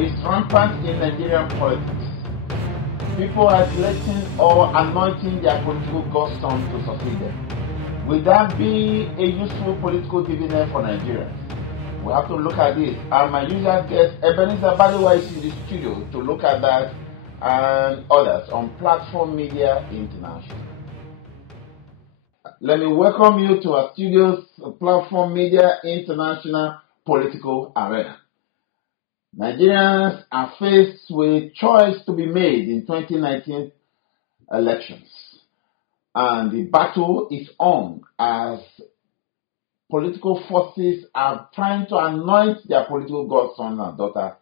is rampant in Nigerian politics. People are selecting or anointing their political godson to succeed them. Will that be a useful political dividend for Nigerians? We have to look at this. And my usual guest, Ebenezer Badiwa, is in the studio to look at that and others on Platform Media International. Let me welcome you to our studios, Platform Media International Political Arena. Nigerians are faced with a choice to be made in 2019 elections. And the battle is on as political forces are trying to anoint their political godson and daughter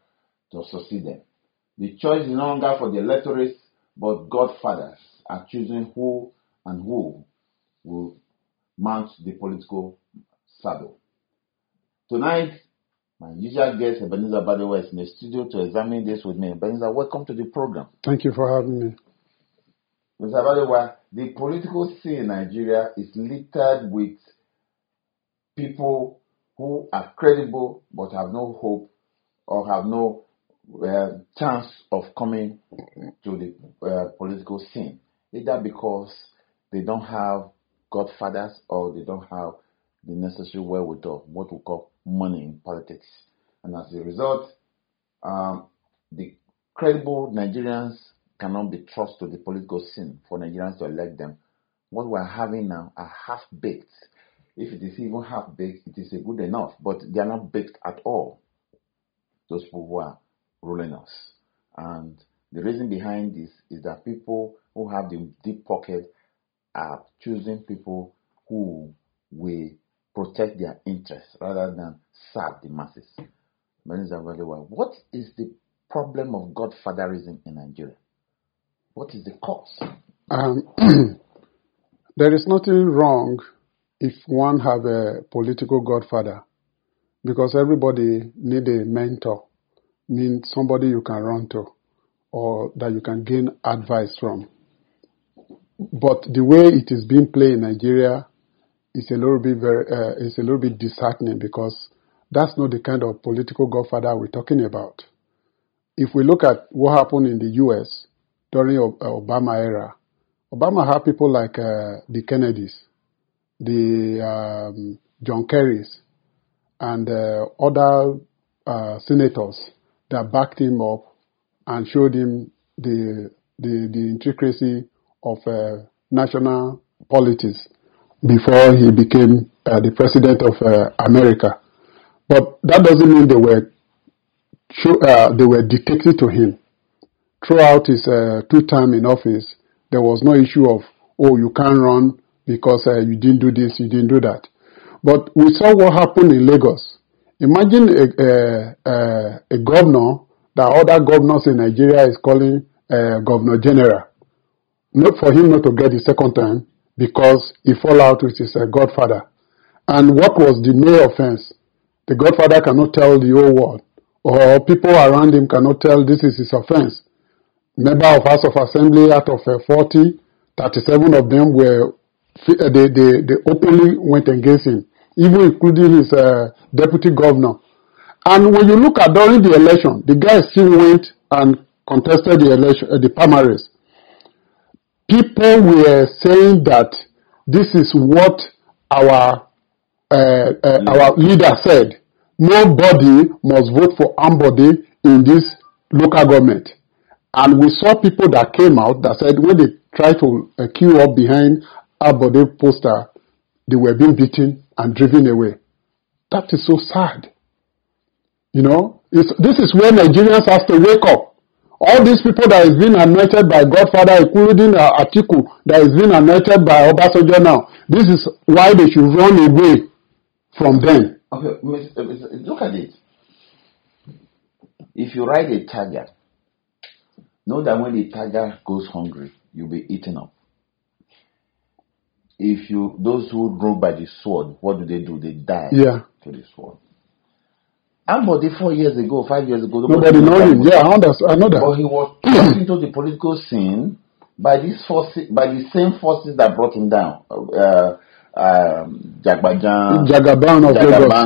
to succeed them. The choice is no longer for the electorates, but godfathers are choosing who and who will mount the political saddle. Tonight, my usual guest, Ebenezer Badiwa, is in the studio to examine this with me. Ebenezer, welcome to the program. Thank you for having me. Mr. Badiwa, the political scene in Nigeria is littered with people who are credible but have no hope or have no chance of coming to the political scene, either because they don't have godfathers or they don't have the necessary wherewithal, what we call money in politics. And as a result, the credible Nigerians cannot be trusted to the political scene for Nigerians to elect them. What we're having now are half-baked. If it is even half-baked, it is good enough, but they are not baked at all, those people who are ruling us. And the reason behind this is that people who have the deep pocket are choosing people who will protect their interests rather than serve the masses. What is the problem of godfatherism in Nigeria? What is the cause? There is nothing wrong if one have a political godfather, because everybody need a mentor, means somebody you can run to or that you can gain advice from. But the way it is being played in Nigeria is a little bit disheartening, because that's not the kind of political godfather we're talking about. If we look at what happened in the U.S. during Obama era, Obama had people like the Kennedys, the John Kerrys, and other senators that backed him up and showed him the intricacy of national politics before he became the president of America. But that doesn't mean they were dictated to him. Throughout his 2 terms in office, there was no issue of, you can't run because you didn't do this, you didn't do that. But we saw what happened in Lagos. Imagine a governor that other governors in Nigeria is calling Governor General. Not for him not to get the second term because he fall out with his godfather. And what was the main offense? The godfather cannot tell the whole world, or people around him cannot tell this is his offense. Member of House of Assembly out of 40, 37 of them were they openly went against him, even including his deputy governor. And when you look at during the election, the guy still went and contested the election, the primaries. People were saying that this is what our leader said. Nobody must vote for Ambode in this local government. And we saw people that came out that said when they tried to queue up behind Ambode poster, they were being beaten and driven away. That is so sad. You know, this is where Nigerians have to wake up. All these people that is being anointed by Godfather, including Atiku, that is being anointed by Obasanjo now, this is why they should run away from them. Okay, look at it. If you ride a tiger, know that when the tiger goes hungry, you'll be eaten up. Those who rule by the sword, what do? They die to the sword. Ambode 4 years ago, 5 years ago, nobody knows him. Yeah, I know that. But he was brought into the political scene by these forces, by the same forces that brought him down. Jagaban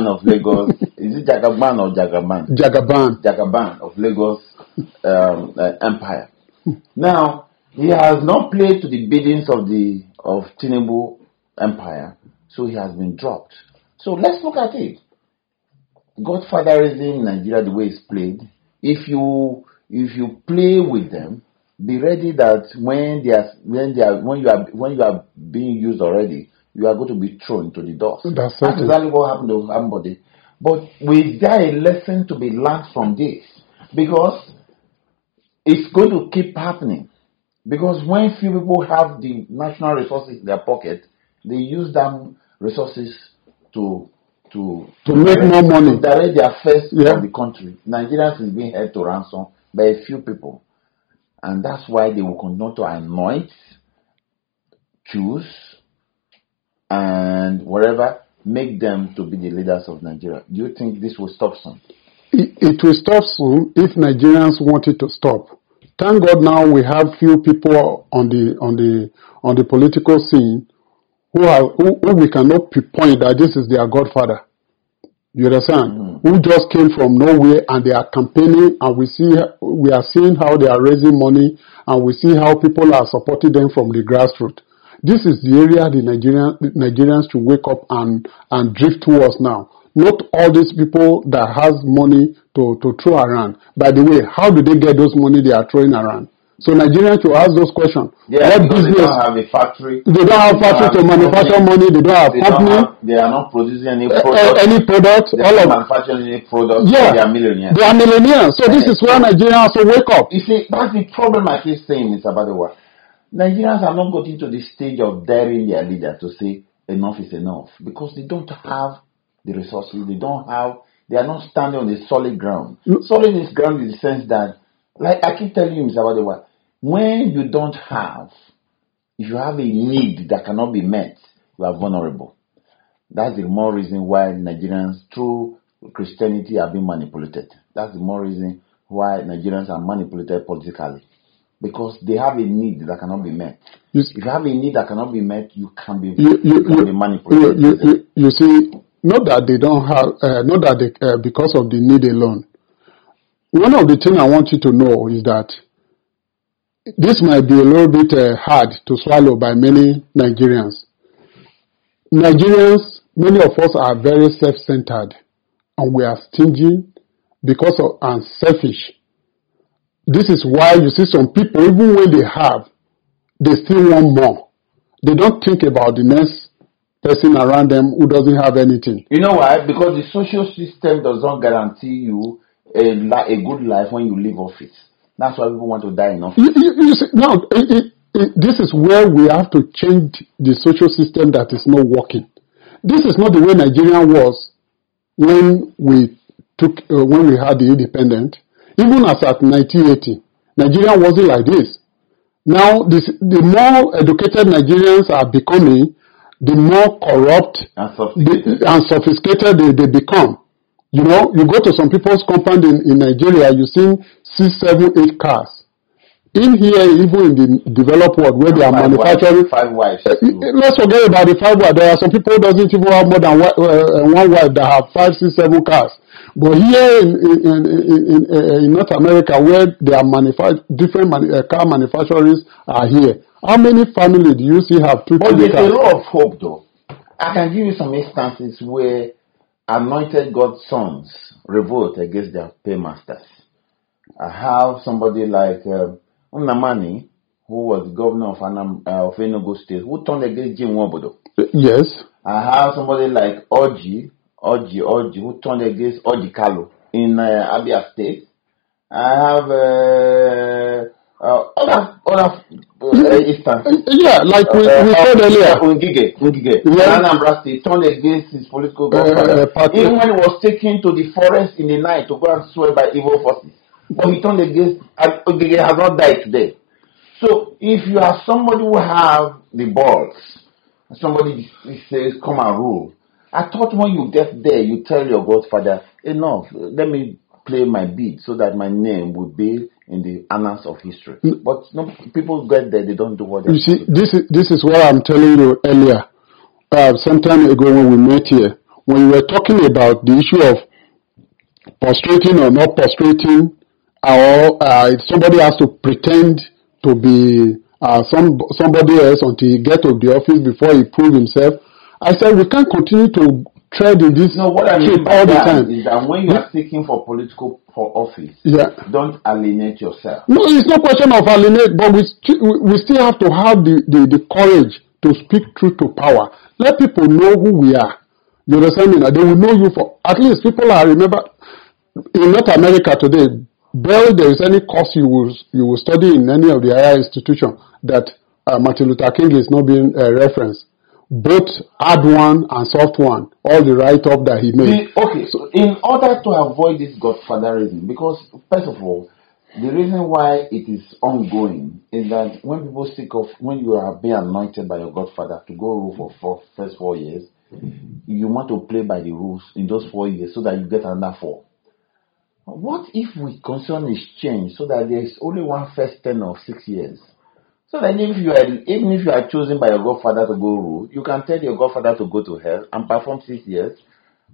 of Lagos, is it Jagaban or Jagaban? Jagaban. Jagaban of Lagos Empire. Now, he has not played to the biddings of Tinubu Empire, so he has been dropped. So let's look at it. Godfatherism in Nigeria, the way it's played. If you play with them, be ready that when you are being used already, you are going to be thrown to the dust. That's exactly what happened to somebody. But is there a lesson to be learned from this? Because it's going to keep happening. Because when few people have the national resources in their pocket, they use them resources to make more money. To direct their affairs of the country. Nigerians is being held to ransom by a few people. And that's why they will continue to anoint, choose, and whatever, make them to be the leaders of Nigeria. Do you think this will stop soon? It will stop soon if Nigerians want it to stop. Thank God now we have few people on the political scene who we cannot pinpoint that this is their godfather. You understand? Who just came from nowhere and they are campaigning, and we are seeing how they are raising money, and we see how people are supporting them from the grassroots. This is the area the Nigerians should wake up and drift towards now. Not all these people that has money to throw around. By the way, how do they get those money they are throwing around? So Nigerians should ask those questions. Yeah, what business? They don't have a factory. They don't have factory to manufacture money. They don't have company. They are not producing any product. Any product. They are not manufacturing any product. Yeah, they are millionaires. They are millionaires. So this is where Nigerians have to wake up. You see, that's the problem I keep saying, Mr. Badewa. Nigerians have not gotten to the stage of daring their leader to say enough is enough, because they don't have the resources. They are not standing on a solid ground. Solid is ground in the sense that, like I keep telling you, Mr. Badewa, when you don't have, if you have a need that cannot be met, you are vulnerable. That's the more reason why Nigerians, through Christianity, are being manipulated. That's the more reason why Nigerians are manipulated politically. Because they have a need that cannot be met. If you have a need that cannot be met, you can be manipulated. You see, not that they don't have, not that they, because of the need alone. One of the things I want you to know is that this might be a little bit hard to swallow by many Nigerians. Nigerians, many of us are very self-centered, and we are stingy because of and selfish. This is why you see some people, even when they have, they still want more. They don't think about the next person around them who doesn't have anything. You know why? Because the social system does not guarantee you a good life when you leave office. That's why people want to die in office. You see, now, this is where we have to change the social system that is not working. This is not the way Nigeria was when we had the independence. Even as at 1980, Nigeria wasn't like this. Now, the more educated Nigerians are becoming, the more corrupt and sophisticated they become. You know, you go to some people's compound in Nigeria, you see 6, 7, 8 cars. In here, even in the developed world, where they are manufacturing 5 wives. Let's forget about the 5 wives. There are some people who doesn't even have more than one wife that have 5, 6, 7 cars. But here in North America, where they are different car manufacturers are here, how many families do you see have 2 cars? But there's a lot of hope, though. I can give you some instances where anointed God's sons revolt against their paymasters. I have somebody like Nnamani, who was governor of Enugu State, who turned against Jim Nwobodo. Yes. I have somebody like Oji, who turned against Oji Kalu in Abia State. I have other instances. Yeah, like we said earlier. Ngige. Anambra State turned against his political government. Even when he was taken to the forest in the night to go and swear by evil forces. But he turned against, Ngige has not died today. So if you are somebody who have the balls, somebody says, come and rule. I thought when you get there, you tell your Godfather, enough, let me play my beat so that my name would be in the annals of history. But no, people get there, they don't do what they You see, this is what I'm telling you earlier. Some time ago when we met here, when we were talking about the issue of prostrating or not prostrating, or somebody has to pretend to be somebody else until he get to the office before he prove himself. I said we can't continue to tread in this what I mean by all the that time. is that when you are seeking for office, don't alienate yourself. No, it's not question of alienate, but we still have to have the courage to speak truth to power. Let people know who we are. You understand me? They will know you for at least people are remember in North America today. Barely there is any course you will study in any of the higher institution that Martin Luther King is not being referenced. Both hard one and soft one, all the write-up that he made. Okay, so in order to avoid this godfatherism, because first of all, the reason why it is ongoing is that when people speak of when you are being anointed by your godfather to go rule for first 4 years, you want to play by the rules in those 4 years so that you get another 4. What if we concern is changed so that there is only one first 10 of 6 years? So that even if you are chosen by your godfather to go rule, you can tell your godfather to go to hell and perform 6 years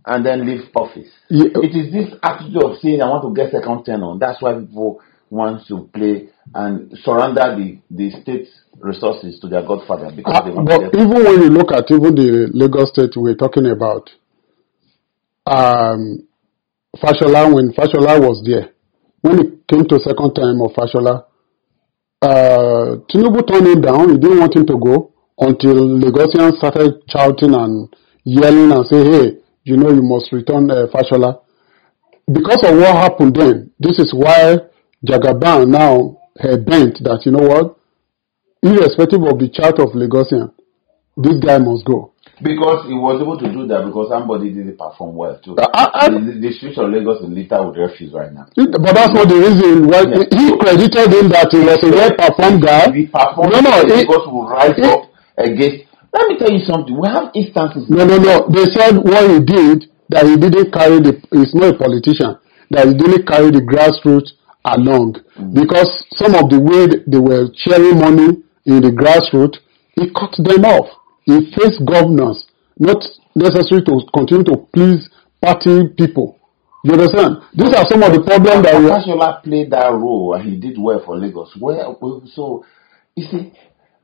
and then leave office. Yeah. It is this attitude of saying I want to get second tenure. That's why people want to play and surrender the state's resources to their godfather because they want but even when you look at even the Lagos state we're talking about, Fashola, when Fashola was there, when it came to second time of Fashola, Tinubu turned him down. He didn't want him to go until Lagosians started shouting and yelling and say, hey, you know you must return Fashola. Because of what happened then, this is why Jagaban now had bent that, you know what, irrespective of the chart of Lagosian, this guy must go. Because he was able to do that because somebody didn't perform well too. The streets of Lagos is littered with refuse right now. But that's not the reason why he credited him that he was a well-performed guy. Lagos will rise up against. Let me tell you something. We have instances. No. They said what he did, that he didn't carry he's not a politician, that he didn't carry the grassroots along. Because some of the way they were sharing money in the grassroots, he cut them off. He faced governors, not necessary to continue to please party people. You understand? These are some of the problems that Fashola played that role and he did well for Lagos. So, you see,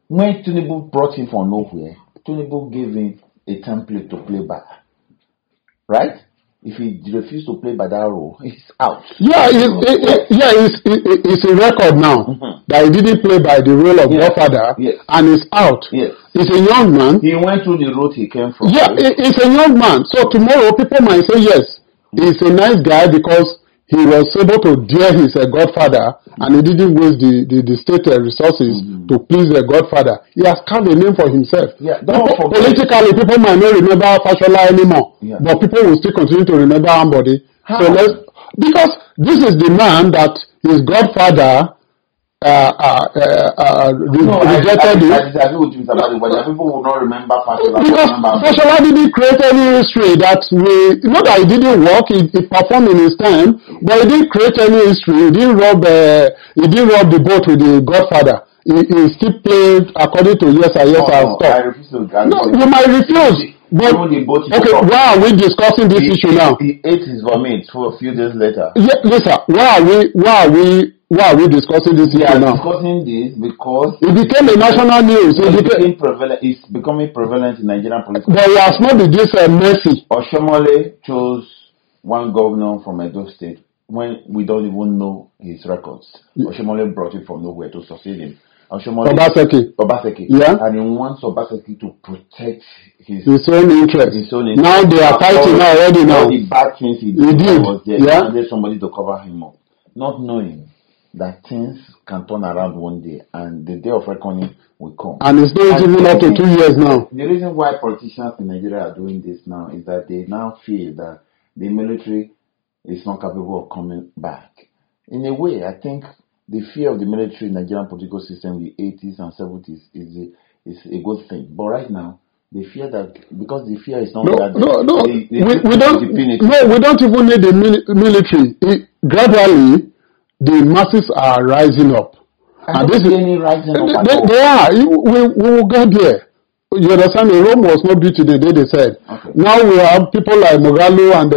when Tinubu brought him from nowhere, Tinubu gave him a template to play by. Right? If he refused to play by that role, he's out. Yeah, it's a record now that he didn't play by the role of godfather, and he's out. Yes. He's a young man. He went through the route he came from. Yeah, he's a young man. So tomorrow people might say, yes, he's a nice guy because he was able to dare his godfather and he didn't waste the state resources to please the godfather. He has carved a name for himself. Yeah, politically, people might not remember Fashola anymore, but people will still continue to remember somebody. So because this is the man that his godfather rejected him. I disagree with you, Mr. Badi, but people will not remember Fashola. Because Fashola didn't create any history that not that he didn't work, he performed in his time, but he didn't create any history. He didn't rob the boat with the godfather. He still played according to yes and stuff. I refuse to agree. No, you might refuse. But, okay, why are we discussing this issue now? He ate his vomit for a few days later. Yeah, listen, why are we discussing this issue now? Discussing this because it became a national news. It's becoming prevalent in Nigerian politics. But he has not been this messy. Oshomole chose one governor from Edo State when we don't even know his records. Oshomole brought him from nowhere to succeed him. Obaseki. Yeah. And he wants Obaseki to protect his own interest. Now they are fighting already now. All the bad things he did. Was there. He wanted somebody to cover him up. Not knowing that things can turn around one day and the day of reckoning will come. And it's not even up to 2 years now. The reason why politicians in Nigeria are doing this now is that they now feel that the military is not capable of coming back. In a way, I think the fear of the military in the Nigerian political system in the 80s and 70s is a good thing. But right now, they fear that because the fear is not we don't even need the military. Gradually, the masses are rising up. And this is any rising up. They are. We will get there. You understand me? Rome was not built in the day they said. Okay. Now we have people like Moghalu and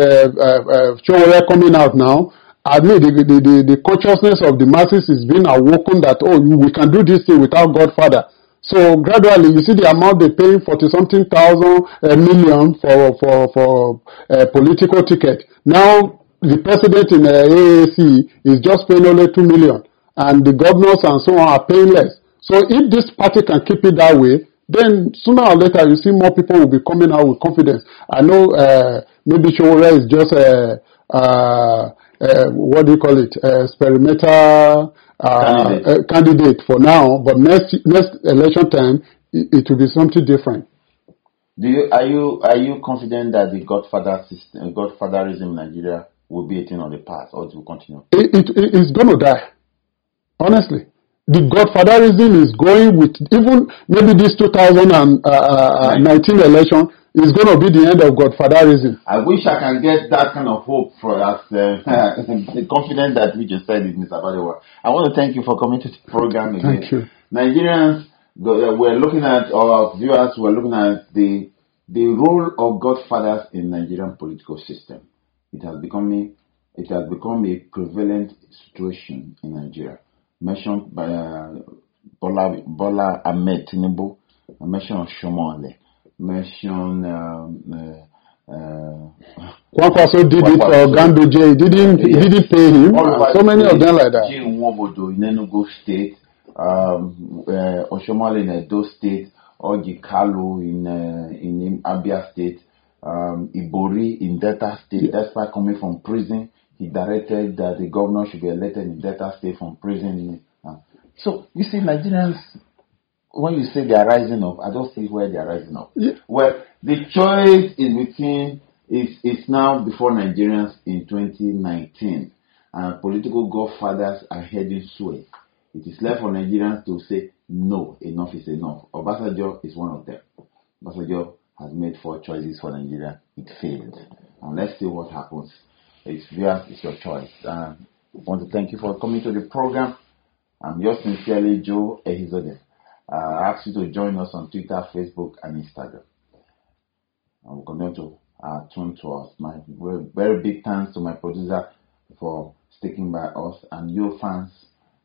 Sowore coming out now. I mean, the consciousness of the masses is being awoken that, oh, we can do this thing without Godfather. So gradually, you see the amount they pay, 40-something thousand million for a political ticket. Now, the president in AAC is just paying only 2 million, and the governors and so on are paying less. So if this party can keep it that way, then sooner or later you see more people will be coming out with confidence. I know maybe Sowore is just what do you call it, experimental candidate for now, but next election time it will be something different. Are you confident that the Godfather system, Godfatherism in Nigeria will be a thing on the past, or it will continue? It's going to die, honestly. The Godfatherism is going with, even maybe this 2019 election is going to be the end of Godfatherism. I wish I can get that kind of hope for us. The confidence that we just said is Mr. Badewa. I want to thank you for coming to the program again. Thank you. Nigerians, we're looking at, our viewers, we're looking at the role of Godfathers in Nigerian political system. It has become a prevalent situation in Nigeria. Mentioned by Bola Ahmed Tinubu, mentioned Shomole, mentioned Kwankwaso did it for Ganduje. He didn't pay him. So many of them like that. Nwobodo in Enugu State, Oshomole in Edo State, Orji Kalu in Abia State, Ibori in Delta State. Despite coming from prison, he directed that the governor should be elected in Delta State from prison. So, you see, Nigerians, when you say they are rising up, I don't see where they are rising up. Yeah. Well, the choice is between, it's now before Nigerians in 2019. And political godfathers are heading sway. It is left for Nigerians to say, no, enough is enough. Obasanjo is one of them. Obasanjo has made 4 choices for Nigeria. It failed. And let's see what happens. It's your choice. I want to thank you for coming to the program. I'm yours sincerely, Joe Ehizode. I ask you to join us on Twitter, Facebook, and Instagram. And we're going to tune to us. My very, very big thanks to my producer for sticking by us, and your fans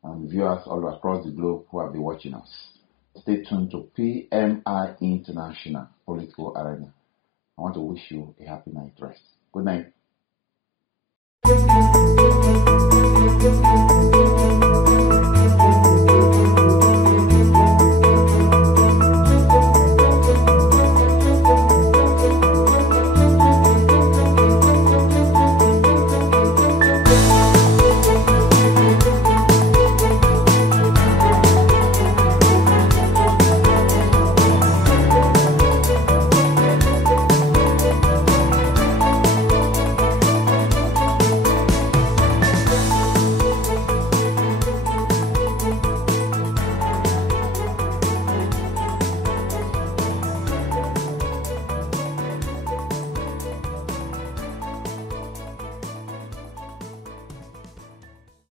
and viewers all across the globe who have been watching us. Stay tuned to PMI International Political Arena. I want to wish you a happy night rest. Good night.